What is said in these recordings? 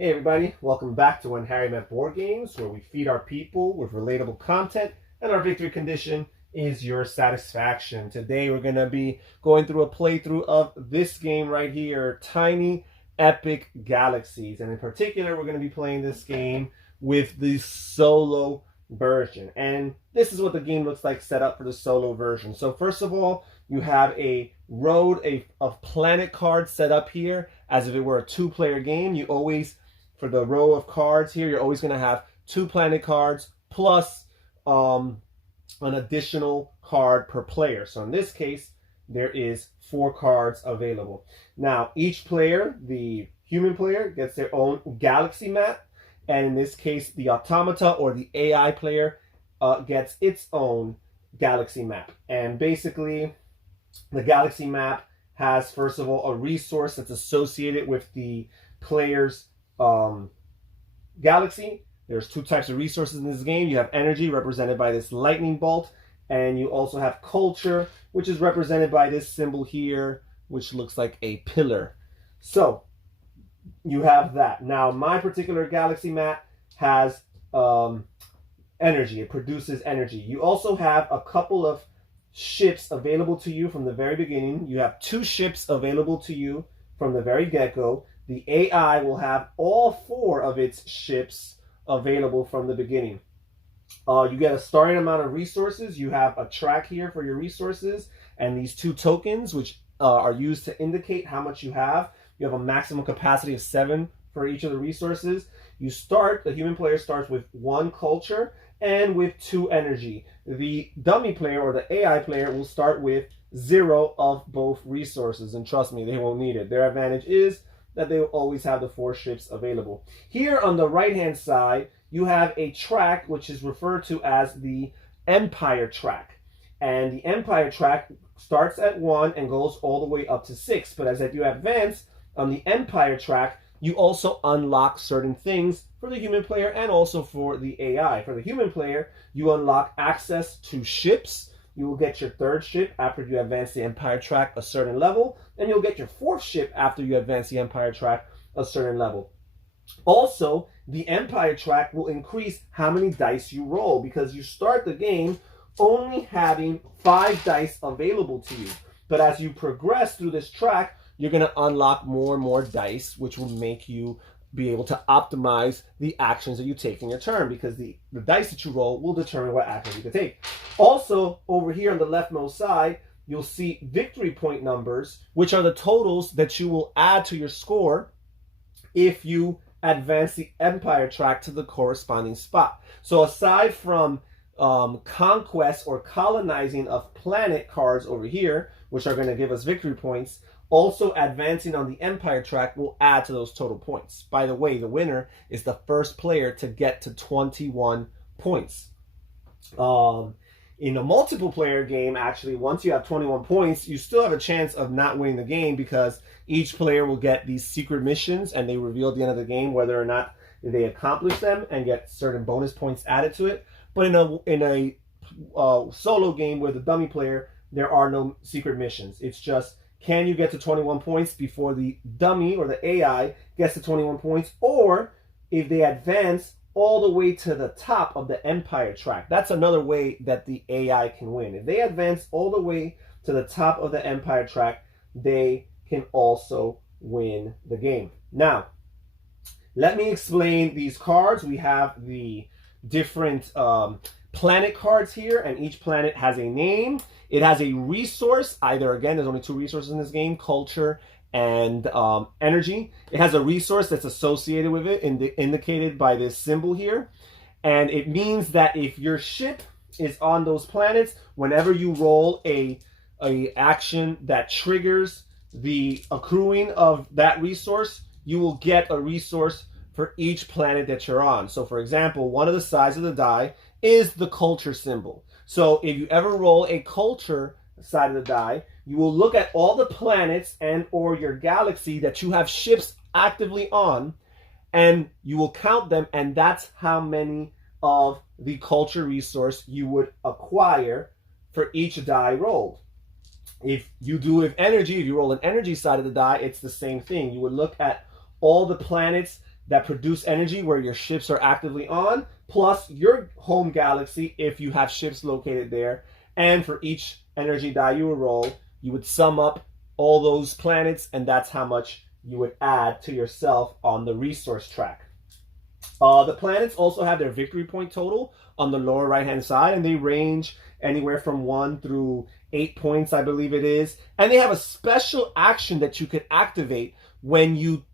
Hey everybody, welcome back to When Harry Met Board Games, where we feed our people with relatable content, and our victory condition is your satisfaction. Today we're going to be going through a playthrough of this game right here, Tiny Epic Galaxies. And in particular, we're going to be playing this game with the solo version. And this is what the game looks like set up for the solo version. So first of all, you have a road of planet cards set up here as if it were a two-player game. You always, for the row of cards here, you're always going to have 2 planet cards plus an additional card per player. So in this case, there is 4 cards available. Now, each player, the human player, gets their own galaxy map. And in this case, the automata or the AI player gets its own galaxy map. And basically, the galaxy map has, first of all, a resource that's associated with the player's galaxy. There's 2 types of resources in this game. You have energy, represented by this lightning bolt, and you also have culture, which is represented by this symbol here, which looks like a pillar. So you have that. Now, my particular galaxy map has energy. It produces energy. You also have a couple of ships available to you from the very beginning. You have 2 ships available to you from the very get-go. The AI will have all 4 of its ships available from the beginning. You get a starting amount of resources. You have a track here for your resources, and these 2 tokens, which are used to indicate how much you have. You have a maximum capacity of 7 for each of the resources. The human player starts with 1 culture and with 2 energy. The dummy player or the AI player will start with 0 of both resources, and trust me, they won't need it. Their advantage is that they will always have the 4 ships available. Here on the right-hand side, you have a track which is referred to as the Empire track. And the Empire track starts at 1 and goes all the way up to 6. But as you advance on the Empire track, you also unlock certain things for the human player and also for the AI. For the human player, you unlock access to ships. You will get your 3rd ship after you advance the Empire track a certain level, and you'll get your 4th ship after you advance the Empire track a certain level. Also, the Empire track will increase how many dice you roll, because you start the game only having 5 dice available to you. But as you progress through this track, you're going to unlock more and more dice, which will make you be able to optimize the actions that you take in your turn, because the dice that you roll will determine what actions you can take. Also, over here on the leftmost side, you'll see victory point numbers, which are the totals that you will add to your score if you advance the Empire track to the corresponding spot. So aside from conquest or colonizing of planet cards over here, which are going to give us victory points, also advancing on the Empire track will add to those total points. By the way, the winner is the first player to get to 21 points. In a multiple player game, actually, once you have 21 points, you still have a chance of not winning the game, because each player will get these secret missions, and they reveal at the end of the game whether or not they accomplish them and get certain bonus points added to it. But in a solo game with a dummy player, there are no secret missions. It's just, can you get to 21 points before the dummy or the AI gets to 21 points, or if they advance all the way to the top of the Empire track. That's another way that the AI can win. If they advance all the way to the top of the Empire track, they can also win the game. Now, let me explain these cards. We have the different planet cards here, and each planet has a name. It has a resource. Again, there's only 2 resources in this game, culture and energy. It has a resource that's associated with it, indicated by this symbol here. And it means that if your ship is on those planets, whenever you roll a action that triggers the accruing of that resource, you will get a resource for each planet that you're on. So for example, one of the sides of the die is the culture symbol. So if you ever roll a culture side of the die, you will look at all the planets and or your galaxy that you have ships actively on, and you will count them, and that's how many of the culture resource you would acquire for each die rolled. If you do with energy, if you roll an energy side of the die, it's the same thing. You would look at all the planets that produce energy where your ships are actively on, plus your home galaxy if you have ships located there. And for each energy die you would roll, you would sum up all those planets, and that's how much you would add to yourself on the resource track. The planets also have their victory point total on the lower right hand side, and they range anywhere from 1 through 8 points, I believe it is. And they have a special action that you could activate when you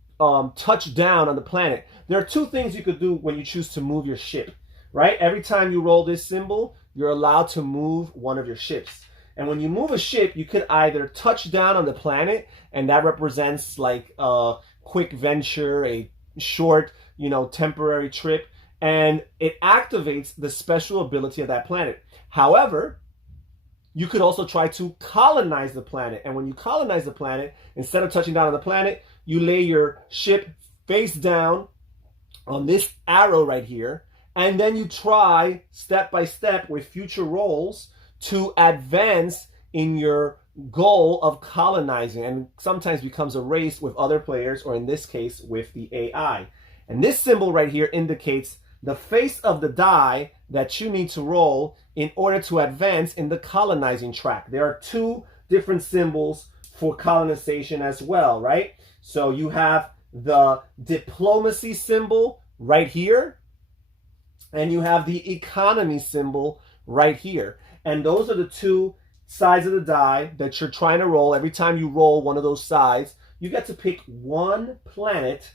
touch down on the planet. There are two things you could do when you choose to move your ship, right? Every time you roll this symbol, you're allowed to move one of your ships. And when you move a ship, you could either touch down on the planet, and that represents like a quick venture, a short, temporary trip, and it activates the special ability of that planet. However, you could also try to colonize the planet. And when you colonize the planet, instead of touching down on the planet, you lay your ship face down on this arrow right here, and then you try step by step with future rolls to advance in your goal of colonizing, and sometimes becomes a race with other players, or in this case with the AI. And this symbol right here indicates the face of the die that you need to roll in order to advance in the colonizing track. There are two different symbols for colonization as well, right? So you have the diplomacy symbol right here, and you have the economy symbol right here. And those are the two sides of the die that you're trying to roll. Every time you roll one of those sides, you get to pick one planet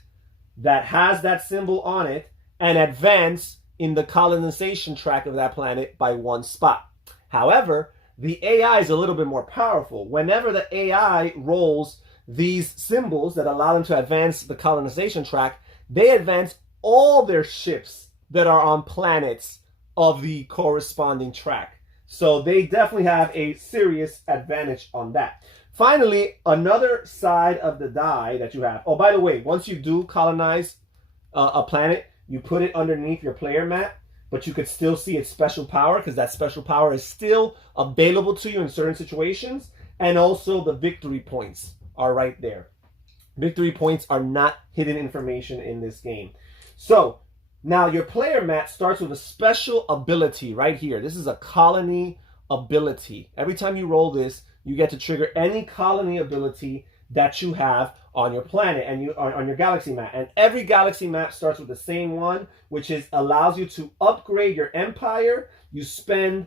that has that symbol on it and advance in the colonization track of that planet by one spot. However, the AI is a little bit more powerful. Whenever the AI rolls these symbols that allow them to advance the colonization track, they advance all their ships that are on planets of the corresponding track. So they definitely have a serious advantage on that. Finally, another side of the die that you have. Oh, by the way, once you do colonize a planet, you put it underneath your player mat, but you could still see its special power, because that special power is still available to you in certain situations. And also the victory points are right there. Victory points are not hidden information in this game. So now your player mat starts with a special ability right here. This is a colony ability. Every time you roll this, you get to trigger any colony ability that you have on your planet and you on your galaxy map. And every galaxy map starts with the same one, which is allows you to upgrade your empire. You spend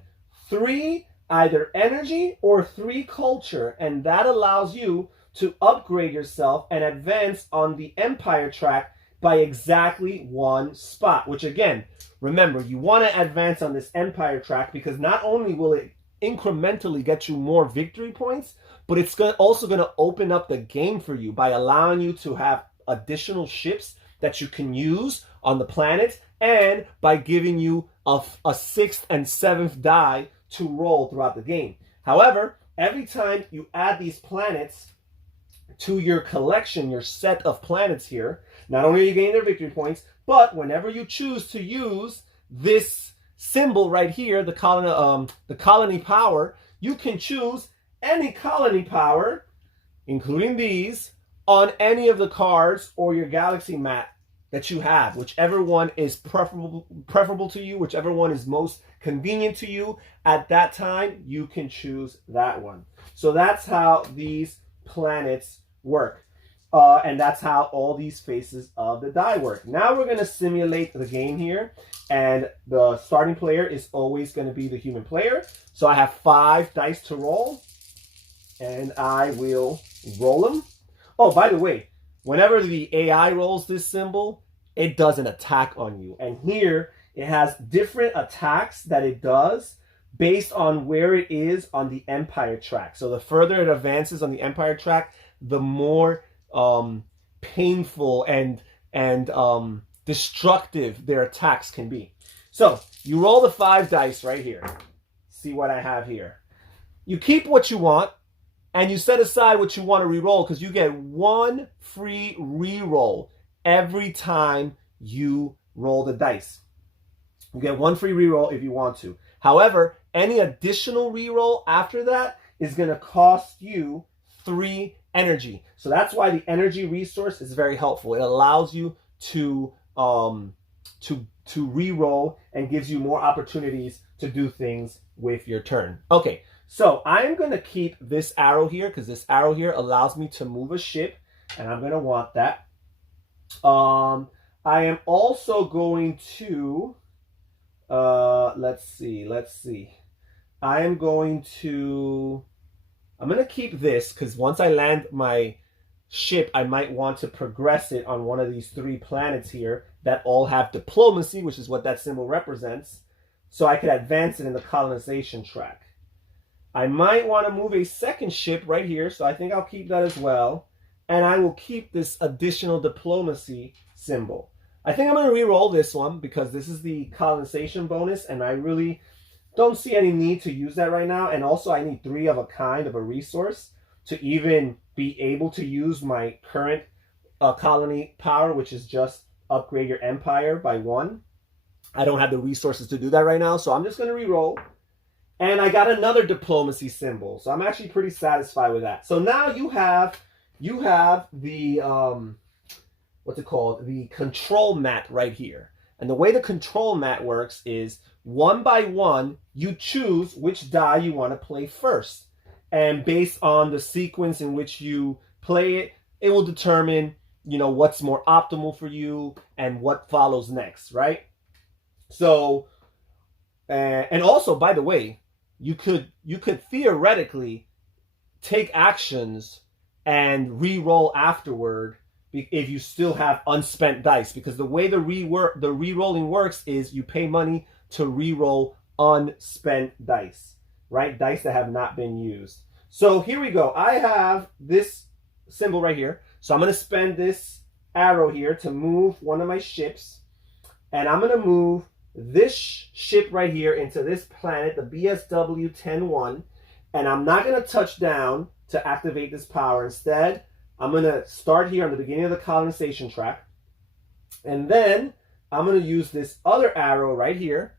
3 either energy or 3 culture, and that allows you to upgrade yourself and advance on the empire track by exactly 1 spot. Which again, remember, you want to advance on this empire track because not only will it incrementally get you more victory points, but it's also going to open up the game for you by allowing you to have additional ships that you can use on the planet, and by giving you a 6th and 7th die to roll throughout the game. However, every time you add these planets to your collection, your set of planets here, not only are you gaining their victory points, but whenever you choose to use this symbol right here, the colony power, you can choose any colony power, including these, on any of the cards or your galaxy map that you have. Whichever one is preferable to you, whichever one is most convenient to you at that time, you can choose that one. So that's how these planets work. And that's how all these faces of the die work. Now we're going to simulate the game here. And the starting player is always going to be the human player. So I have 5 dice to roll. And I will roll them. Oh, by the way, whenever the AI rolls this symbol, it does an attack on you. And here it has different attacks that it does based on where it is on the empire track. So the further it advances on the empire track, the more painful and destructive their attacks can be. So you roll the 5 dice right here. See what I have here. You keep what you want, and you set aside what you want to re-roll, because you get 1 free re-roll every time you roll the dice. You get 1 free re-roll if you want to. However, any additional re-roll after that is going to cost you 3 energy. So that's why the energy resource is very helpful. It allows you to re-roll and gives you more opportunities to do things with your turn. Okay, so I'm going to keep this arrow here because this arrow here allows me to move a ship, and I'm going to want that. I am also going to, let's see. I'm going to keep this because once I land my ship, I might want to progress it on one of these 3 planets here that all have diplomacy, which is what that symbol represents, so I could advance it in the colonization track. I might want to move a second ship right here, so I think I'll keep that as well, and I will keep this additional diplomacy symbol. I think I'm going to re-roll this one because this is the colonization bonus, and I really don't see any need to use that right now, and also I need 3 of a kind of a resource to even be able to use my current colony power, which is just upgrade your empire by 1. I don't have the resources to do that right now, so I'm just going to re-roll. And I got another diplomacy symbol, so I'm actually pretty satisfied with that. So now you have the what's it called? The control mat right here. And the way the control mat works is 1 by 1, you choose which die you want to play first. And based on the sequence in which you play it, it will determine, what's more optimal for you and what follows next, right? So, and also, by the way, you could theoretically take actions and re-roll afterward if you still have unspent dice, because the way the re-rolling works is you pay money to re-roll unspent dice, right? Dice that have not been used. So here we go. I have this symbol right here. So I'm going to spend this arrow here to move one of my ships, and I'm going to move this ship right here into this planet, the BSW 10-1, and I'm not going to touch down to activate this power. Instead, I'm going to start here on the beginning of the colonization track, and then I'm going to use this other arrow right here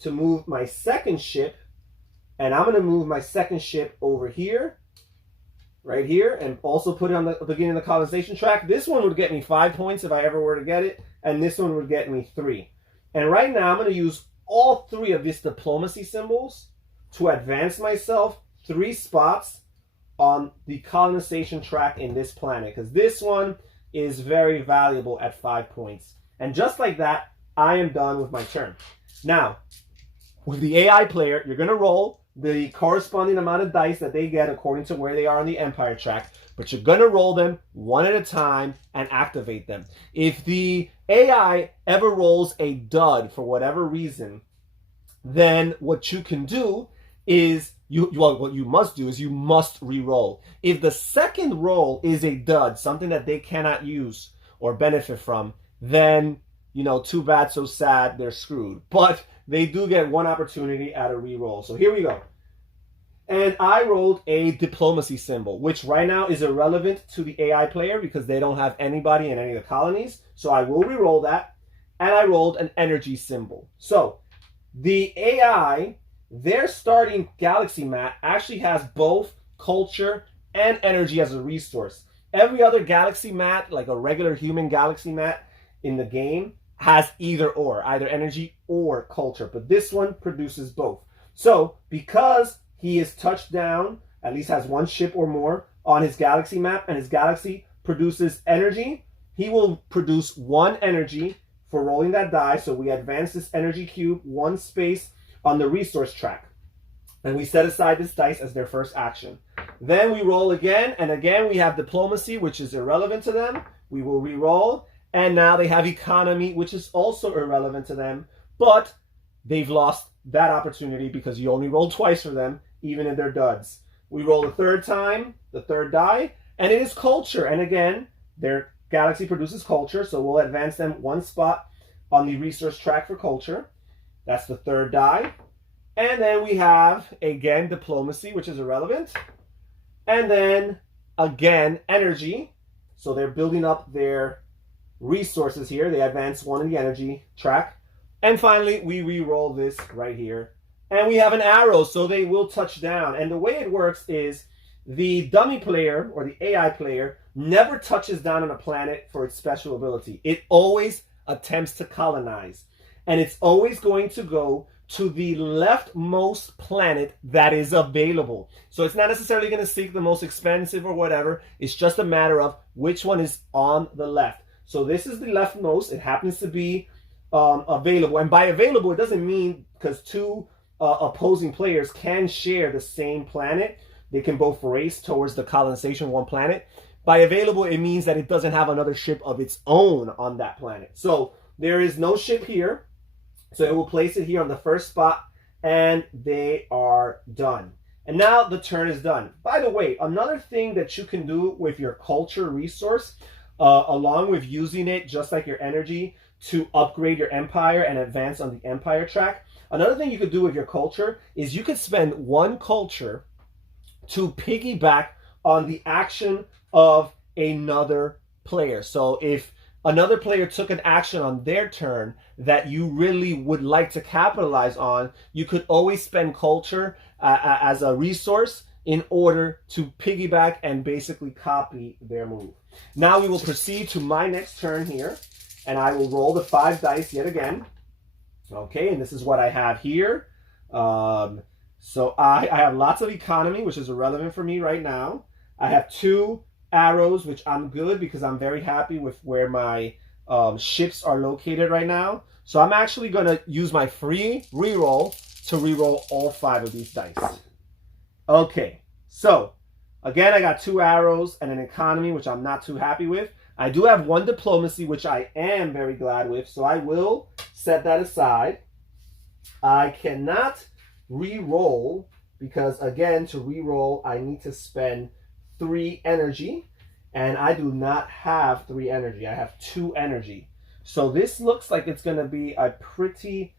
to move my second ship, and I'm going to move my second ship over here, right here, and also put it on the beginning of the colonization track. This one would get me 5 points if I ever were to get it, and this one would get me 3. And right now I'm going to use all 3 of these diplomacy symbols to advance myself 3 spots on the colonization track in this planet, because this one is very valuable at 5 points. And just like that, I am done with my turn. Now, with the AI player, you're going to roll the corresponding amount of dice that they get according to where they are on the empire track, but you're going to roll them one at a time and activate them. If the AI ever rolls a dud for whatever reason, then what you can do is what you must do is you must re-roll. If the second roll is a dud, something that they cannot use or benefit from, then, too bad, so sad, they're screwed. But they do get 1 opportunity at a re-roll. So here we go. And I rolled a diplomacy symbol, which right now is irrelevant to the AI player because they don't have anybody in any of the colonies. So I will re-roll that. And I rolled an energy symbol. So the AI, their starting galaxy map actually has both culture and energy as a resource. Every other galaxy map, like a regular human galaxy map in the game, has either energy or culture, but this one produces both. So because he is touched down, at least has 1 ship or more on his galaxy map, and his galaxy produces energy, he will produce 1 energy for rolling that die. So we advance this energy cube 1 space on the resource track, and we set aside this dice as their first action. Then we roll again, and again we have diplomacy, which is irrelevant to them. We will re-roll, and now they have economy, which is also irrelevant to them, but they've lost that opportunity because you only roll twice for them, even in their duds. We roll a third time, the third die, and it is culture. And again, their galaxy produces culture, so we'll advance them 1 spot on the resource track for culture. That's the third die. And then we have, again, diplomacy, which is irrelevant. And then, again, energy. So they're building up their resources here. They advance 1 in the energy track. And finally, we re-roll this right here. And we have an arrow, so they will touch down. And the way it works is the dummy player or the AI player never touches down on a planet for its special ability. It always attempts to colonize. And it's always going to go to the leftmost planet that is available. So it's not necessarily going to seek the most expensive or whatever. It's just a matter of which one is on the left. So this is the leftmost. It happens to be available. And by available, it doesn't mean because two opposing players can share the same planet. They can both race towards the colonization of one planet. By available, it means that it doesn't have another ship of its own on that planet. So there is no ship here. So it will place it here on the first spot, and they are done. And now the turn is done. By the way, another thing that you can do with your culture resource, along with using it just like your energy to upgrade your empire and advance on the empire track, another thing you could do with your culture is you could spend one culture to piggyback on the action of another player. So if another player took an action on their turn that you really would like to capitalize on, you could always spend culture as a resource in order to piggyback and basically copy their move. Now we will proceed to my next turn here, and I will roll the 5 dice yet again. Okay, and this is what I have here. So I have lots of economy, which is irrelevant for me right now. I have 2 arrows, which I'm good because I'm very happy with where my ships are located right now. So I'm actually going to use my free reroll to reroll all 5 of these dice. Okay, so again, I got 2 arrows and an economy, which I'm not too happy with. I do have 1 diplomacy, which I am very glad with, so I will set that aside. I cannot re-roll because, again, to re-roll, I need to spend 3 energy, and I do not have 3 energy. I have 2 energy. So this looks like it's going to be a pretty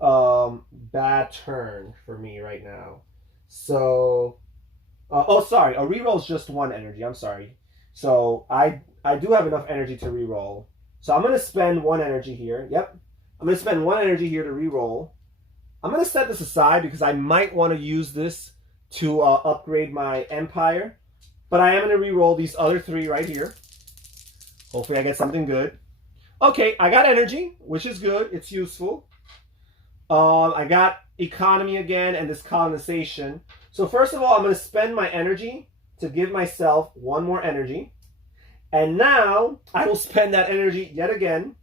bad turn for me right now. So, sorry, a re-roll is just 1 energy. I'm sorry. So I do have enough energy to re-roll. So I'm going to spend 1 energy here. Yep. I'm going to spend 1 energy here to re-roll. I'm going to set this aside because I might want to use this to upgrade my empire. But I am going to re-roll these other 3 right here. Hopefully I get something good. Okay, I got energy, which is good. It's useful. I got economy again and this colonization. So first of all, I'm going to spend my energy to give myself 1 more energy. And now I will spend that energy yet again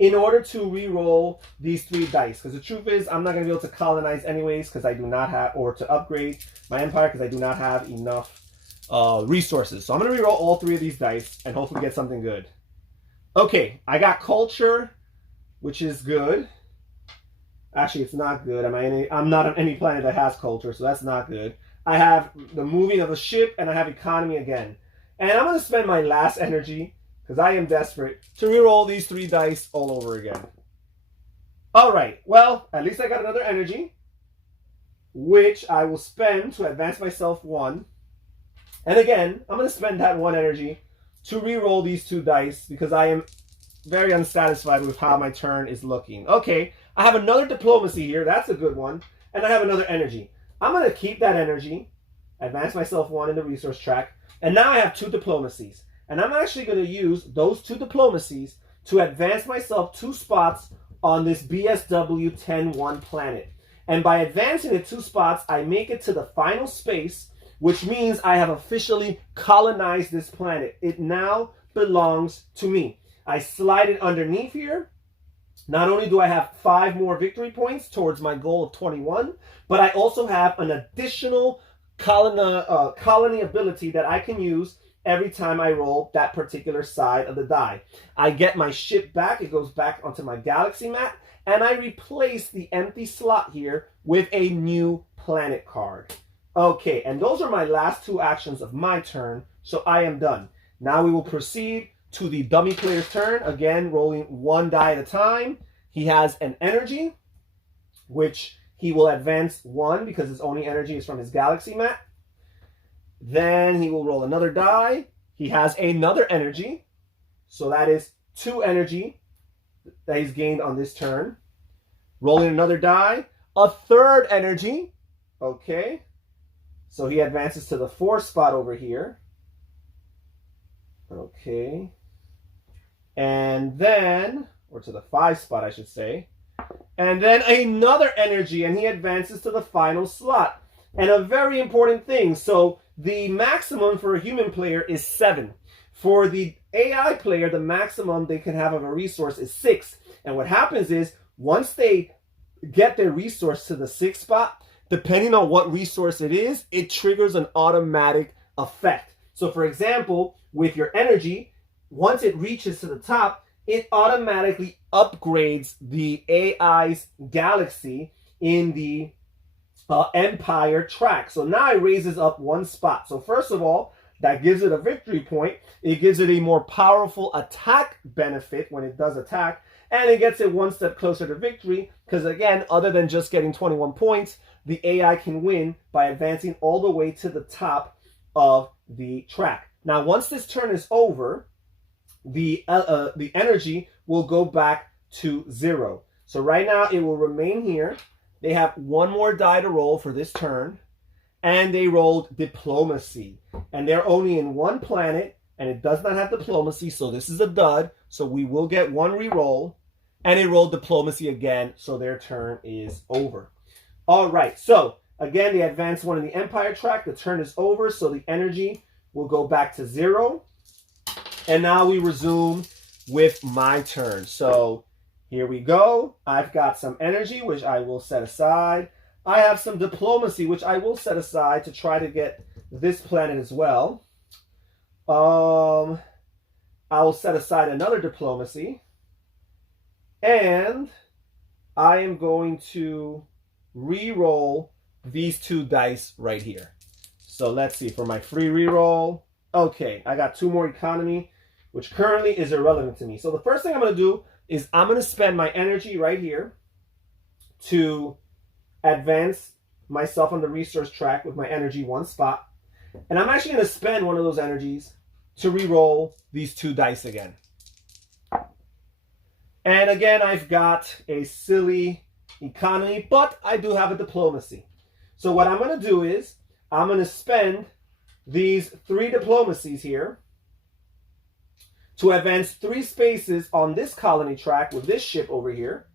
in order to re-roll these 3 dice. Because the truth is, I'm not going to be able to colonize anyways because I do not have, or to upgrade my empire because I do not have enough resources. So I'm going to re-roll all 3 of these dice and hopefully get something good. Okay, I got culture, which is good. Actually, it's not good. I'm not on any planet that has culture, so that's not good. I have the moving of a ship, and I have economy again. And I'm going to spend my last energy, because I am desperate, to reroll these 3 dice all over again. Alright, well, at least I got another energy, which I will spend to advance myself 1. And again, I'm going to spend that 1 energy to reroll these 2 dice, because I am very unsatisfied with how my turn is looking. Okay, I have another diplomacy here. That's a good one. And I have another energy. I'm going to keep that energy, advance myself 1 in the resource track, and now I have 2 diplomacies. And I'm actually going to use those 2 diplomacies to advance myself 2 spots on this BSW 10-1 planet. And by advancing it 2 spots, I make it to the final space, which means I have officially colonized this planet. It now belongs to me. I slide it underneath here. Not only do I have 5 more victory points towards my goal of 21, but I also have an additional colony ability that I can use every time I roll that particular side of the die. I get my ship back. It goes back onto my galaxy map, and I replace the empty slot here with a new planet card. Okay, and those are my last 2 actions of my turn, so I am done. Now we will proceed to the dummy player's turn. Again, rolling 1 die at a time. He has an energy, which he will advance 1 because his only energy is from his galaxy map. Then he will roll another die. He has another energy, so that is 2 energy that he's gained on this turn. Rolling another die, a 3rd energy. Okay, So he advances to the 4 spot over here. Okay. And then, or to the 5 spot, I should say. And then another energy, and he advances to the final slot. And a very important thing, so the maximum for a human player is 7. For the AI player, the maximum they can have of a resource is 6. And what happens is, once they get their resource to the 6th spot, depending on what resource it is, it triggers an automatic effect. So for example, with your energy, once it reaches to the top, it automatically upgrades the AI's galaxy in the Empire track. So now it raises up 1 spot. So first of all, that gives it a victory point. It gives it a more powerful attack benefit when it does attack. And it gets it 1 step closer to victory. Because again, other than just getting 21 points, the AI can win by advancing all the way to the top of the track. Now, once this turn is over, the energy will go back to 0. So right now it will remain here. They have 1 more die to roll for this turn, and they rolled diplomacy. And they're only in 1 planet, and it does not have diplomacy, so this is a dud. So we will get 1 reroll, and they rolled diplomacy again, so their turn is over. All right, so again, they advanced 1 in the Empire track. The turn is over, so the energy will go back to 0. And now we resume with my turn. So here we go. I've got some energy, which I will set aside. I have some diplomacy, which I will set aside to try to get this planet as well. I will set aside another diplomacy. And I am going to re-roll these 2 dice right here. So let's see, for my free re-roll. Okay, I got 2 more economy, which currently is irrelevant to me. So the first thing I'm going to do is I'm going to spend my energy right here to advance myself on the resource track with my energy 1 spot. And I'm actually going to spend one of those energies to re-roll these 2 dice again. And again, I've got a silly economy, but I do have a diplomacy. So what I'm going to do is I'm going to spend these 3 diplomacies here to advance 3 spaces on this colony track with this ship over here.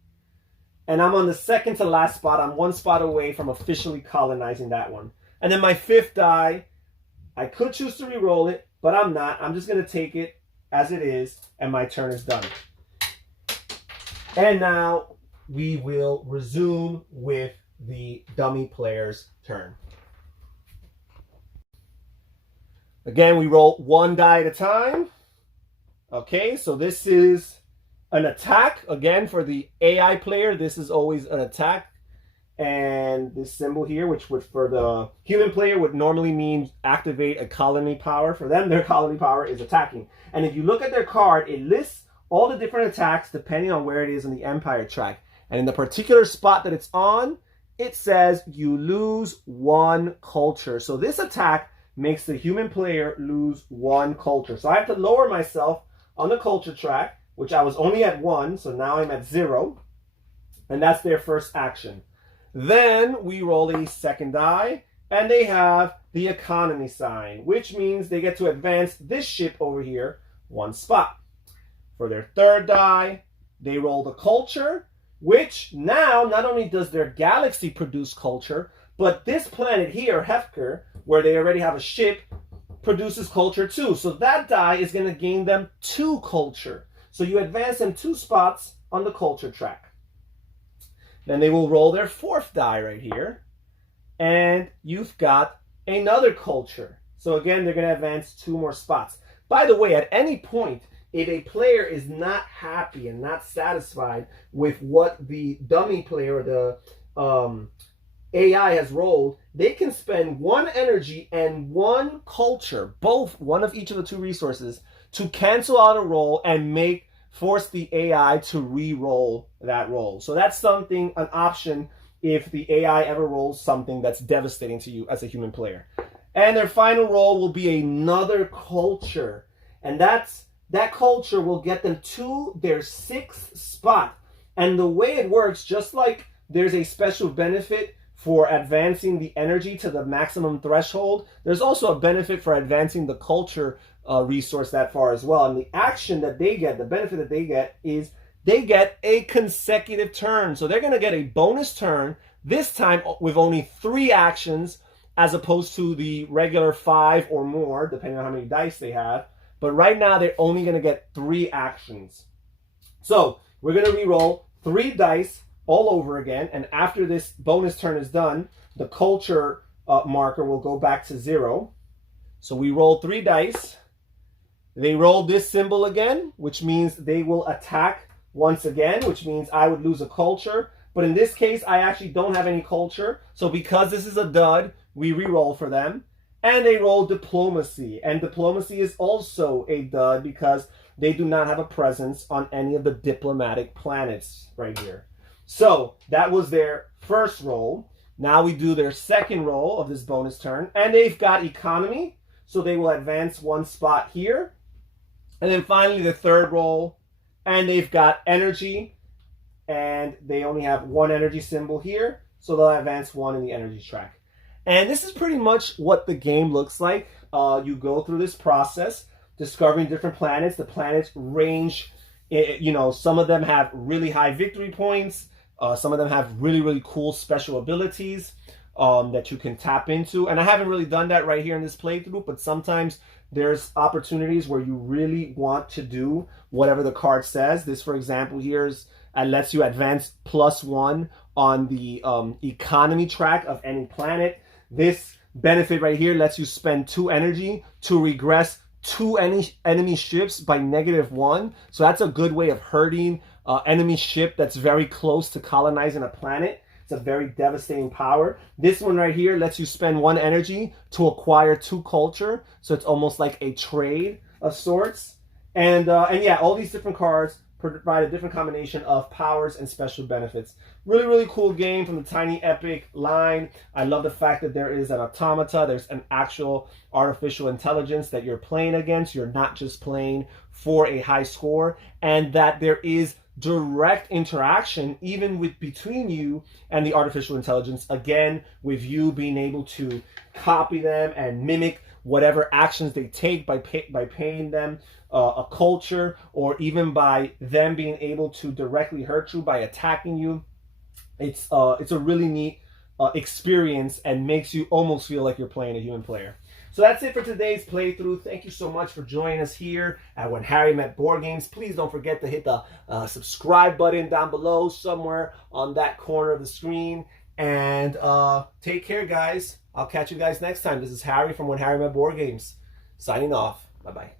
And I'm on the 2nd to last spot. I'm 1 spot away from officially colonizing that one. And then my 5th die, I could choose to re-roll it, but I'm not. I'm just going to take it as it is, and my turn is done. And now we will resume with the dummy player's turn. Again, we roll 1 die at a time. Okay, so this is an attack. Again, for the AI player, this is always an attack. And this symbol here, which would for the human player would normally mean activate a colony power. For them, their colony power is attacking. And if you look at their card, it lists all the different attacks depending on where it is in the Empire track. And in the particular spot that it's on, it says you lose 1 culture. So this attack makes the human player lose 1 culture. So I have to lower myself on the culture track, which I was only at 1, so now I'm at 0. And that's their first action. Then we roll a 2nd die, and they have the economy sign, which means they get to advance this ship over here 1 spot. For their 3rd die, they roll the culture, which now not only does their galaxy produce culture, but this planet here, Hefker, where they already have a ship, produces culture too. So that die is going to gain them 2 culture. So you advance them 2 spots on the culture track. Then they will roll their 4th die right here. And you've got another culture. So again, they're going to advance 2 more spots. By the way, at any point, if a player is not happy and not satisfied with what the dummy player or the AI has rolled, they can spend 1 energy and 1 culture, both 1 of each of the 2 resources, to cancel out a roll and force the AI to re-roll that roll. So that's something, an option, if the AI ever rolls something that's devastating to you as a human player. And their final roll will be another culture. And that culture will get them to their 6th spot. And the way it works, just like there's a special benefit for advancing the energy to the maximum threshold. There's also a benefit for advancing the culture resource that far as well. And the action that they get, the benefit that they get is they get a consecutive turn. So they're going to get a bonus turn, this time with only 3 actions as opposed to the regular 5 or more, depending on how many dice they have. But right now, they're only going to get 3 actions. So we're going to re-roll 3 dice all over again. And after this bonus turn is done, the culture marker will go back to 0. So we roll 3 dice. They roll this symbol again, which means they will attack once again, which means I would lose a culture. But in this case, I actually don't have any culture. So because this is a dud, we re-roll for them. And they roll diplomacy. And diplomacy is also a dud because they do not have a presence on any of the diplomatic planets right here. So that was their first roll. Now we do their second roll of this bonus turn. And they've got economy. So they will advance 1 spot here. And then finally the third roll. And they've got energy. And they only have 1 energy symbol here. So they'll advance 1 in the energy track. And this is pretty much what the game looks like. You go through this process, discovering different planets. The planets range, you know, some of them have really high victory points. Some of them have really, really cool special abilities that you can tap into. And I haven't really done that right here in this playthrough, but sometimes there's opportunities where you really want to do whatever the card says. This, for example, here lets you advance +1 on the economy track of any planet. This benefit right here lets you spend 2 energy to regress 2 enemy ships by -1. So that's a good way of hurting enemy ship that's very close to colonizing a planet. It's a very devastating power. This one right here lets you spend 1 energy to acquire 2 culture. So it's almost like a trade of sorts. And yeah, all these different cards provide a different combination of powers and special benefits. Really, really cool game from the Tiny Epic line. I love the fact that there is an automata. There's an actual artificial intelligence that you're playing against. You're not just playing for a high score. And that there is direct interaction even between you and the artificial intelligence. Again, with you being able to copy them and mimic whatever actions they take by paying them a culture, or even by them being able to directly hurt you by attacking you. It's a really neat experience and makes you almost feel like you're playing a human player. So that's it for today's playthrough. Thank you so much for joining us here at When Harry Met Board Games. Please don't forget to hit the subscribe button down below somewhere on that corner of the screen. And take care, guys. I'll catch you guys next time. This is Harry from When Harry Met Board Games, signing off. Bye-bye.